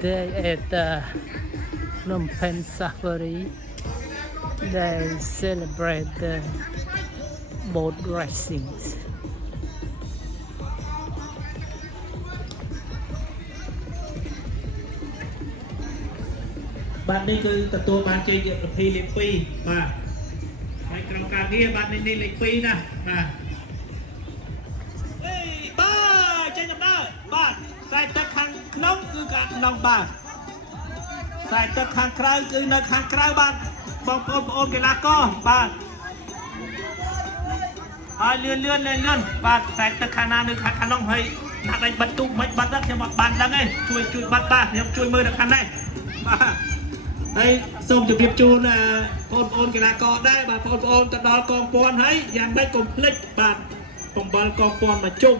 Today at Phnom Penh Safari, they celebrate the boat racings. បាទនេះគឺទទួលបានជ័យលាភពីលេខ 2 បាទហើយក្រុមការងារបាទនេះលេខ 2 ណាបាទអេបាទចេញដំណើរបាទខ្សែទឹកខាងក្នុងគឺខាងក្នុងបាទខ្សែទឹកខាងក្រៅគឺនៅខាងក្រៅបាទបងប្អូនកីឡាករបាទហើយលឿនបាទខ្សែទឹកខាងណានៅខាងក្នុងហើយណាស់ដៃបិទទូកមិនបិទដល់ខ្ញុំអត់បានដឹងទេជួយបិទបាទខ្ញុំជួយមើលនៅខាងនេះបាទហើយសូមជម្រាបជូនបងប្អូនកីឡាករដែរបាទបងប្អូនទៅដល់កងពាន់ហើយយ៉ាងម៉េចកុំភ្លេចបាទបំបល់កងពាន់មកជុំ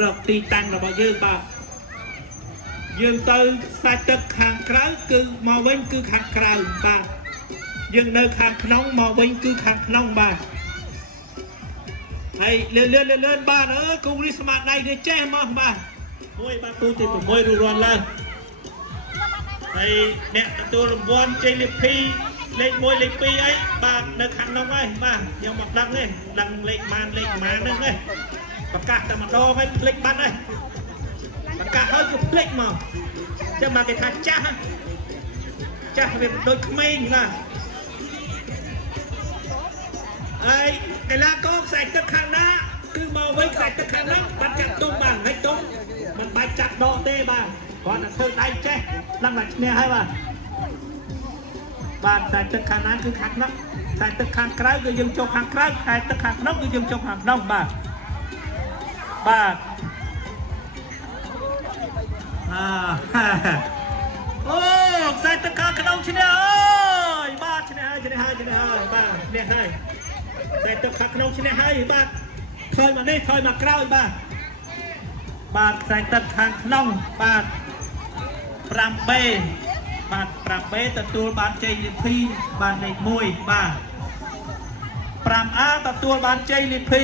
រកទីតាំងរបស់យើងបាទយើងទៅខ្សែទឹកខាងក្រៅគឺមកវិញគឺខាងក្រៅបាទយើងនៅខាងក្នុងមកវិញគឺខាងក្នុងបាទហើយលឿនបាទគូនេះស្មាតដៃនេះចេះមកបាទមួយបាទទូទី6រួចរាល់ឡើងហើយអ្នកទទួលរង្វាន់ជ័យលាភីលេខ 1 លេខ 2 អីបាទនៅខាងនោះហើយបាទខ្ញុំមិនដឹងទេដឹងលេខម៉ានហ្នឹងទេប្រកាសតែម្ដងហើយភ្លេចបាត់ហើយប្រកាសហើយគឺភ្លេចមកចាំមកគេថាចាស់វាដូចក្មេងណាហើយកីឡាករខ្សែទឹកខាងណាគឺមកវិញខ្សែទឹកខាងនោះបាត់ចាក់ទុំបាទហើយទុំមិនបាច់ចាក់ដកទេបាទគាត់តែធ្វើដៃចេះឡើងតែឈ្នះហើយបាទខ្សែទឹកខាងណាគឺខាងនោះខ្សែទឹកខាងក្រៅគឺយើងចុះខាងក្រៅខ្សែទឹកខាងក្នុងគឺយើងចុះខាងក្នុងបាទអូខ្សែទឹកខាងក្នុងឈ្នះអើយបាទឈ្នះហើយបាទឈ្នះហើយខ្សែទឹកខាងក្នុងឈ្នះហើយបាទថយមកនេះថយមកក្រោយបាទខ្សែទឹកខាងក្នុងបាទ 5B បាទ 5B ទទួលបានជ័យលាភីបានលេខ 1 បាទ 5A ទទួលបានជ័យលាភី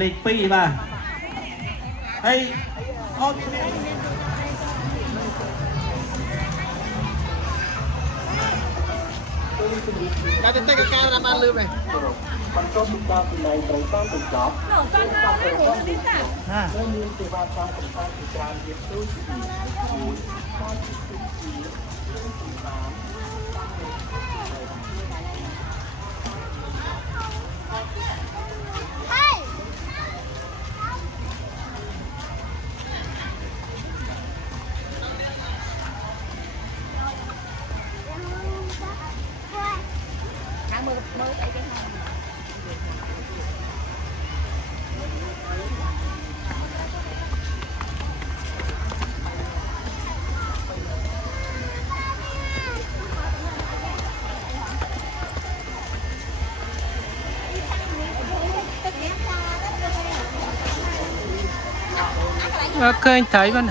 លេខ 2 បាទហើយអូនតែតែកកាបានលឺមែនបន្តពីដល់ពីនៃត្រូវតាមទៅចប់តាមតាមទៅតាមទីតានៅមានសេវាកម្មសំខាន់ជាច្រើនទៀតដូចជាមួយតាមទីទីតាមមើលអីគេហៅ Khơi thấy vẫn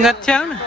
ngật chéo này.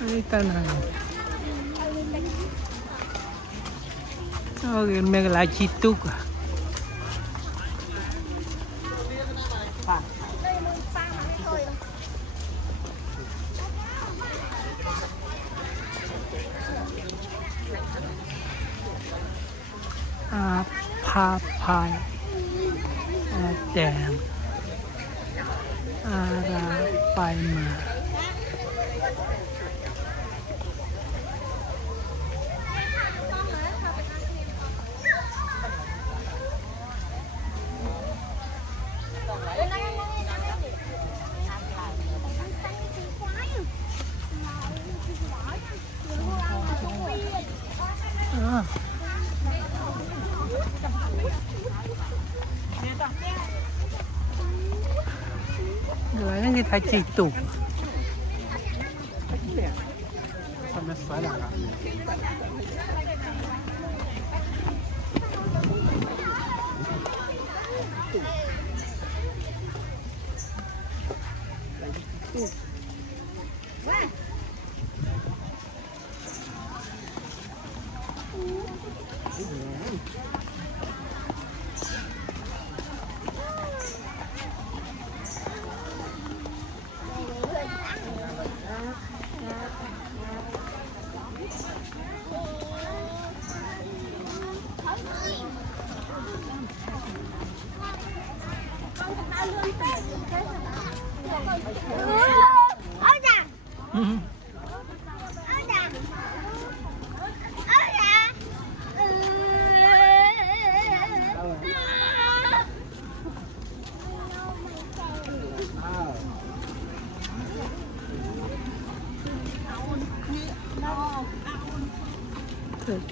Ay, tanah. Oh, may la chituk. าพายแดงอาราไปมาrồi nó thay chỉ tủ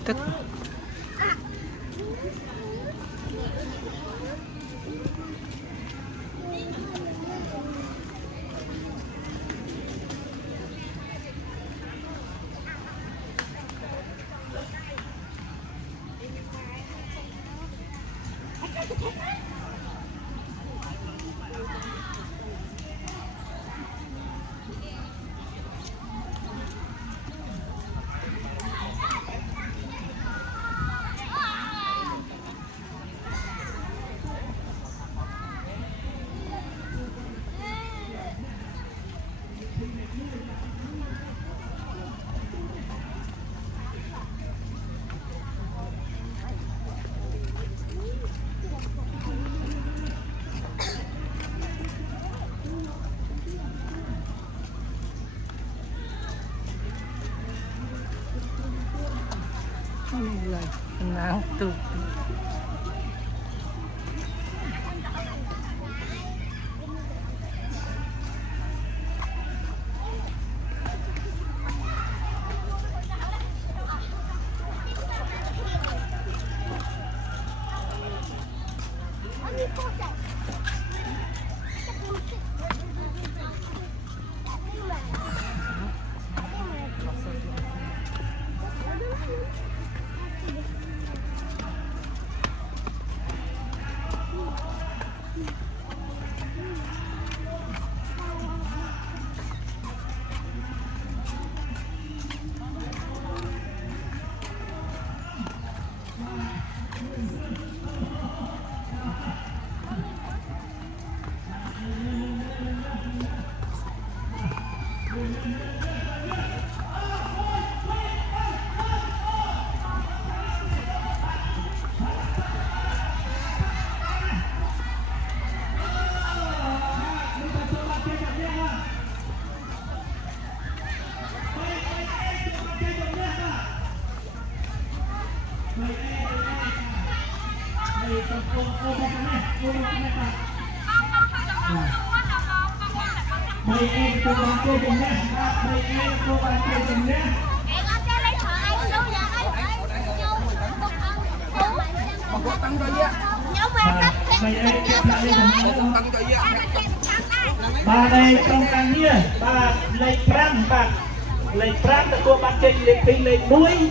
tức rồi nắng tụt mày em cô bạn chơi cùng nhé, mày em cô bạn chơi cùng nhé. Mày em cô bạn chơi cùng nhé. Bà này trong càng nhé, bà lấy pram từ cô bạn chơi lấy phi lấy muối,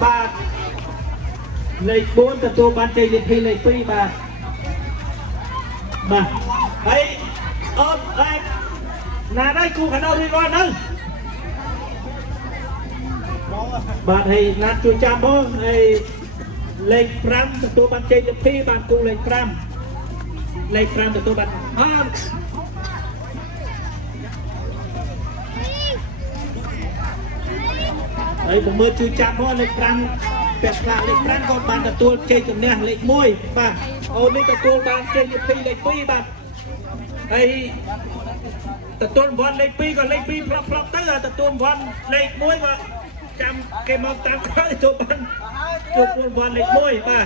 bà lấy 4 từ cô bạn chơi lấy phi lấy phi bà ấy ôm ai là đây cụ khả năng đi qua nâng bạn thì là chui chạm bó lên pram từ tôi bạn chơi được phi bạn cụ lên pram từ tôi bạn đấy một mơ chui chạm bó lên pram เป็ดปลาเล็กนั้นก็บานตัวเจจนเนี่ยเล็กมวยป่ะเอานี่ตัวบานเจยุตีเล็กปีป่ะไอ้ตัวบอลเล็กปีก็เล็กปีพลอกเตอร์ตัวบอลเล็กมวยก็จำเกมมองตามเขาตัวบอลเล็กมวยป่ะ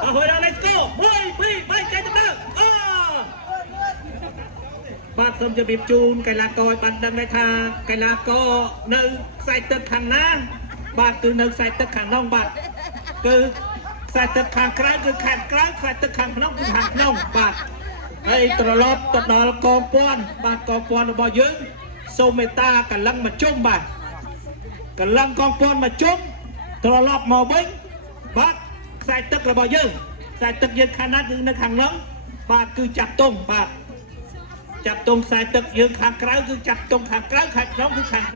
เอาหัวเราเล็กโก้มวยปีไปใจจังเลยบาดสมจะบีบจูนไก่ลากอยบันดังในทางไก่ลากอหนึ่งใส่ตึกขังน้ำบาดคือหนึ่งใส่ตึกขังน้องบาดคือใส่ตึกขังกลางคือแขนกลางใส่ตึกขังน้องคือขังน้องบาดไอ้ตลอดตลอดกองปอนบาดกองปอนบ่ยืนโซเมตากันลังมาจุ่มบาดกันลังกองปอนมาจุ่มตลอดมอบิ้งบาดใส่ตึกระบ่ยืนใส่ตึกยืนขนาดหนึ่งในขังน้องบาดคือจับต้งบาดจับตรงสายตึกยืนขางกลางคือจับตรงขางกลางขัดน้องคือขาง